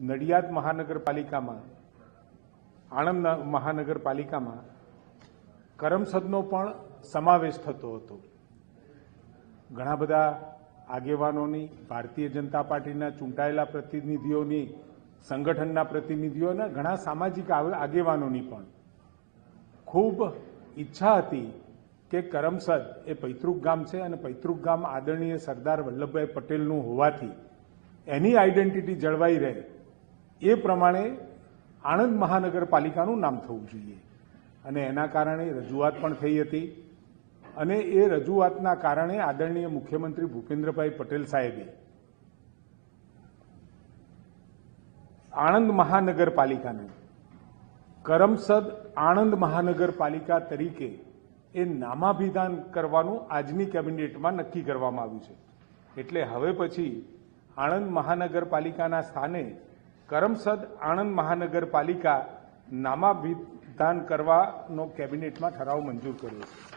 નડિયાદ મહાનગરપાલિકામાં, આણંદ મહાનગરપાલિકામાં કરમસદનો પણ સમાવેશ થતો હતો. ઘણા બધા આગેવાનોની, ભારતીય જનતા પાર્ટીના ચૂંટાયેલા પ્રતિનિધિઓની, સંગઠનના પ્રતિનિધિઓના ઘણા સામાજિક આગેવાનોની પણ ખૂબ ઈચ્છા હતી કે કરમસદ એ પૈતૃક ગામ છે અને પૈતૃક ગામ આદરણીય સરદાર વલ્લભભાઈ પટેલનું હોવાથી એની આઈડેન્ટિટી જળવાઈ રહે. એ પ્રમાણે આણંદ મહાનગરપાલિકાનું નામ થવું જોઈએ. અને એના કારણે રજૂઆત પણ થઈ હતી. અને એ રજૂઆતના કારણે આદરણીય મુખ્યમંત્રી ભૂપેન્દ્રભાઈ પટેલ સાહેબે આણંદ મહાનગરપાલિકાને કરમસદ આણંદ મહાનગરપાલિકા તરીકે એ નામાભિધાન કરવાનું આજની કેબિનેટમાં નક્કી કરવામાં આવ્યું છે. એટલે હવે પછી આણંદ મહાનગરપાલિકાના સ્થાને કરમસદ આણંદ મહાનગરપાલિકા નામાભિધાન કરવાનો કેબિનેટમાં ઠરાવ મંજૂર કર્યો છે.